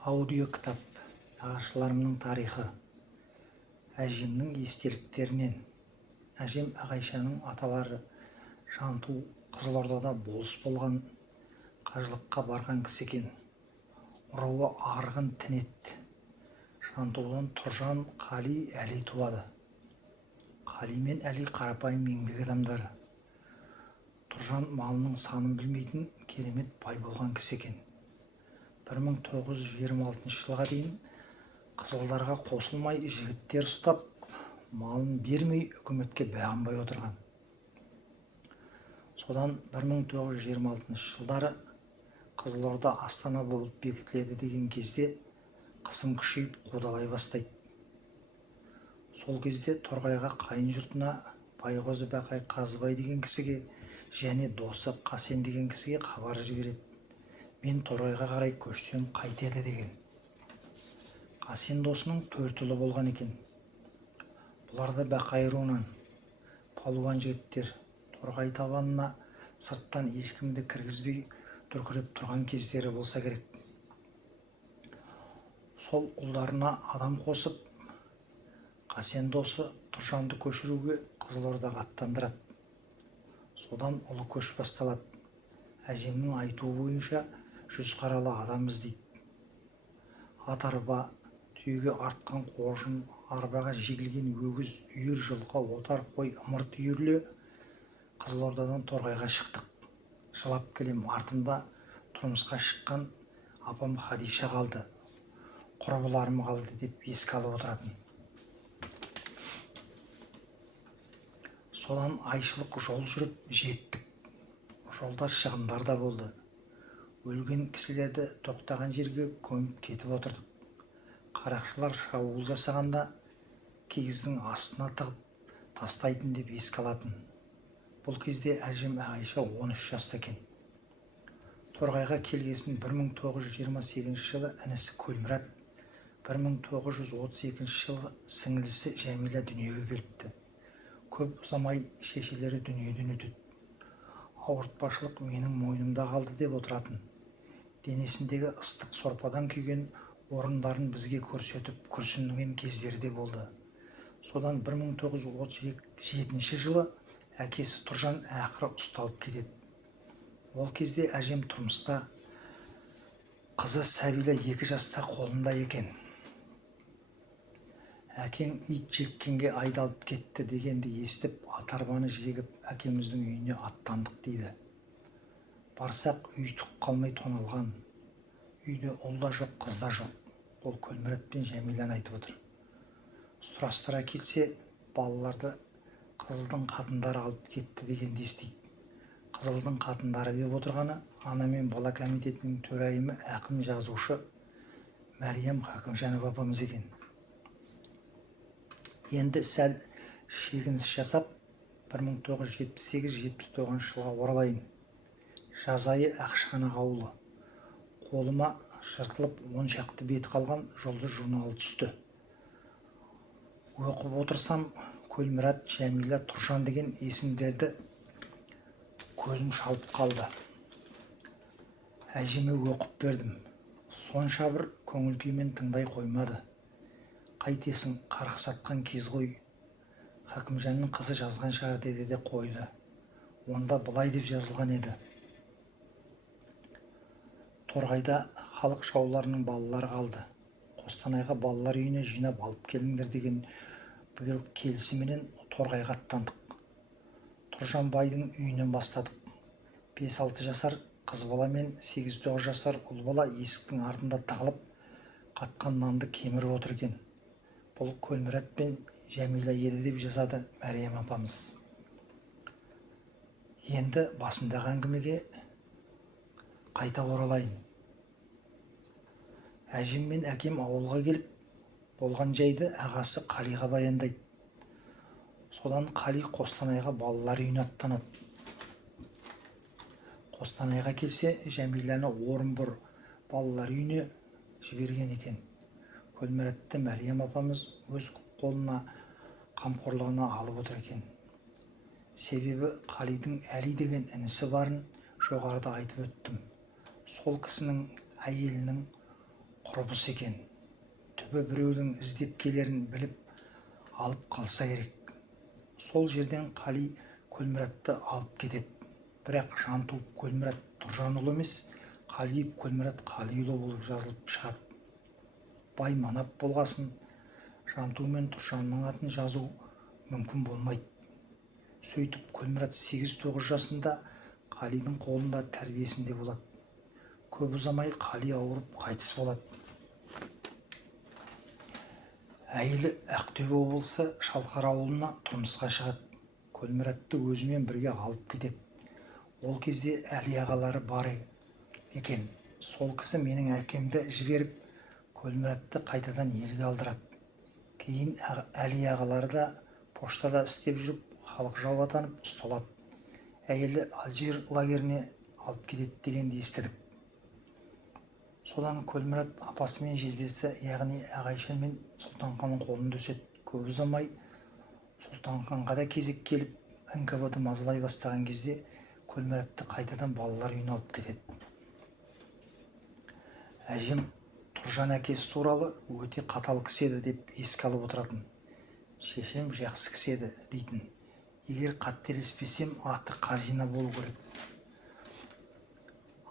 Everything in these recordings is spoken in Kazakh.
Аудио кітап Нағашыларымның тарихы. Әжемнің естеліктерінен. Әжем Ағайшаның аталары Жанту Қызылордада болыс болған, қажылыққа барған кісі екен. Руы арғын тінет. Жантудан Тұржан, Қали, Әли туады. Қали мен Әли қарапайым еңбек адамдары. Тұржан малының санын білмейтін керемет бай болған кісі екен. 1926 жылға дейін қызылдарға қосылмай жігіттер ұстап, малын бермей үкіметке бағынбай отырған. Содан 1926 жылдары Қызылорда Астана болып бекітіледі деген кезде қысым күшейіп қудалай бастайды. Сол кезде Торғайға қайын жұртына Байғозы Бақай Қазыбай деген кісіге және досы Қасен деген кісіге хабар жібереді. Мен Торғайға қарай көшсем қайтеді деген. Қасен досының 4 ұлы болған екен. Бұлар да Бақай руынан, палуан жігіттер. Торғай табанына сырттан ешкімді кіргізбей дүркіреп тұрған кездері болса керек. Сол ұлдарына адам қосып, Қасен досы Тұржанды көшіруге Қызылордаға аттандырады. Содан ұлы көш басталады. Әжемнің айтуы бойынша 100 қаралы адам іздейді. Ат арба, түйеге артқан қожын, арбаға жегілген өгіз, үйір жылқы, отар қой, ымырт үйірле Қызылордадан Торғайға шықтық. Жылап келем, артымда тұрмысқа шыққан апам Хадиша қалды, құрбыларым қалды деп еске алып отыратын. Содан айшылық жол жүріп жеттік. Жолда шығындар да болды. Өлген кісілерді тоқтаған жерге көміп кетіп отырдық. Қарақшылар шабуыл жасағанда киіздің астына тығып тастайтын деп еске алатын. Бұл кезде әжем Ағайша 13 жаста екен. Торғайға келгесін 1928 жылы інісі Көлмұрат, 1932 жылы сіңлісі Жәмила дүниеге келіпті. Көп ұзамай шешелері дүниеден өтеді. Ауыртпашылық менің мойнымда қалды деп отыратын. Денесіндегі ыстық сорпадан күйген орындарын бізге көрсетіп күрсінген кездері де болды. Содан 1937 жылы әкесі Тұржан ақыры ұсталып кетеді. Ол кезде әжем тұрмыста, қызы Сәбила 2 жаста қолында екен. Әкең ит жеккенге айдалып кетті дегенді естіп, ат-арбаны жегіп әкеміздің үйіне аттандық дейді. Барсақ үй түк қалмай тоналған. Үйде ұл да жоқ, қыз да жоқ. Ол Көлмұрат пен Жәмиланы айтып отыр. Сұрастыра кетсе, балаларды қызылдың қатындары алып кетті дегенді естиді. Қызылдың қатындары деп отырғаны ана мен бала комитетінің төрайымы ақын жазушы Мәриям Хакімжанова апамыз екен. Енді сәл шегініс жасап 1978-79 жылға оралайын. Жазайы Ақшығанақ ауылы. Қолыма жыртылып 10 шақты бет қалған жұлдыз журналы түсті. Оқып отырсам, Көлмұрат, Жәмила, Тұржан деген есімдерді көзім шалып қалды. Әжеме оқып бердім. Сонша бір көңіл күймен тыңдай қоймады. Қайтесің, қарқ сатқан кез ғой. Хакімжанның қызы жазған шығар деді де қойды. Онда былай деп жазылған еді. Торғайда халық жауларының балалары қалды. Қостанайға балалар үйіне жинап алып келіңдер деген бұйрық келісіменен Торғайға аттандық. Тұржан байдың үйінен бастадық. 5-6 жасар қыз бала мен 8-9 жасар ұл бала есіктің артында тығылып, қатқан нанды кеміріп отыр екен. Бұл Көлмұрат пен Жәмила еді деп жазады Мәриям апамыз. Енді басындағы әңгімеге қайта оралайын. Әжем мен әкем ауылға келіп, болған жайды ағасы Қалиға баяндайды. Содан Қали Қостанайға балалар үйіне аттанады. Қостанайға келсе, Жәмиланы Орынбор балалар үйіне жіберген екен. Көлмұратты Мәриям апамыз өз қолына қамқорлығына алып отыр екен. Себебі Қалидың Әли деген інісі барын жоғарыда айтып өттім. Сол кісінің әйелінің құрбысы екен. Түбі біреудің іздеп келерін біліп алып қалса керек. Сол жерден Қали Көлміратты алып кетеді. Бірақ Жантуып Көлмірат Тұржанұлы емес, Қалиев Көлмірат Қалиұлы болып жазылып шығады. Бай манап болғасын, Жантуы мен Тұржанның атын жазу мүмкін болмайды. Сөйтіп Көлмірат 8-9 жасында Қалидің қолында тәрбиесінде болады. Көп ұзамай Қали ауырып қайтыс болады. Әйелі Ақтөбе облысы Шалқар ауылына тұрмысқа шығады. Көлміратты өзімен бірге алып кетеді. Ол кезде Әли ағалары бар екен. Сол кісі менің әкемді жіберіп, Көлміратты қайтадан елге алдырады. Кейін Әли ағалары да поштада істеп жүріп, халық жауға танып ұсталады. Әйелі Алжир лагеріне алып кетеді дегенді естідік. Содан Көлмірат апасы мен жездесі, яғни Ағайша мен Сұлтанханның қолында өседі. Көп ұзамай Сұлтанханға да кезек келіп, НКВД мазалай бастаған кезде Көлміратты қайтадан балалар үйіне алып кетеді. Әжем Тұржан әкесі туралы өте қатал кісі еді деп еске алып отыратын. Шешем жақсы кісі еді дейтін. Егер қателеспесем, аты Қазина болу керек.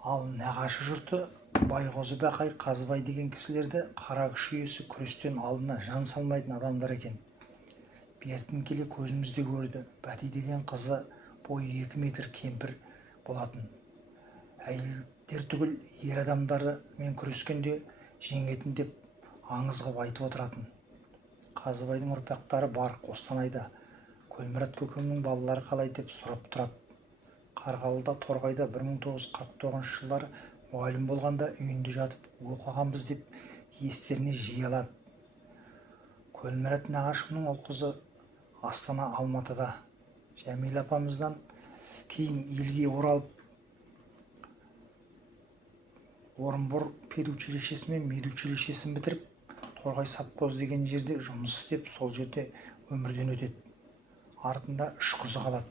Ал нағашы жұрты Байғозы Бақай, Қазыбай деген кісілерді қара күш үйесі күрестен алдына жан салмайтын адамдар екен. Бертін келе көзімізде көрді. Бәти деген қызы бойы 2 метр кемпір болатын. Әйелдер түгіл ер адамдары мен күрескенде жеңетін деп аңыз қып айтып отыратын. Қазыбайдың ұрпақтары бар Қостанайда. Көлмірат көкемнің балалары қалай деп сұрап тұрады. Қарғалыда, Торғайда 1949 жылдары мұғалім болғанда үйінде жатып оқығанбыз деп естеріне жиі алады. Көлмірат нағашымның ұл қызы Астана Алматыда. Жәмила апамыздан кейін елге оралып, Орынбор педучилищесі мен медучилищесін бітіріп, Торғай совхоз деген жерде жұмыс істеп, сол жерде өмірден өтеді. Артында 3 қызы қалады.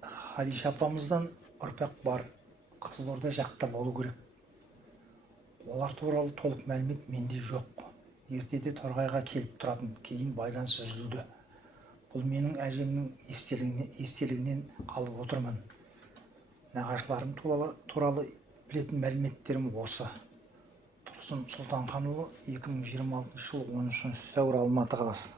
Хадиша апамыздан ұрпақ бар, Қызылорда жақта болу керек. Олар туралы толық мәлімет менде жоқ. Ертеде Торғайға келіп тұратын, кейін байланыс үзілді. Бұл менің әжемнің естелігінен қалып отырмын. Нағашыларым туралы білетін мәліметтерім осы. Тұрсын Сұлтанханұлы, 2026 жыл 13 сәуір, Алматы қаласы.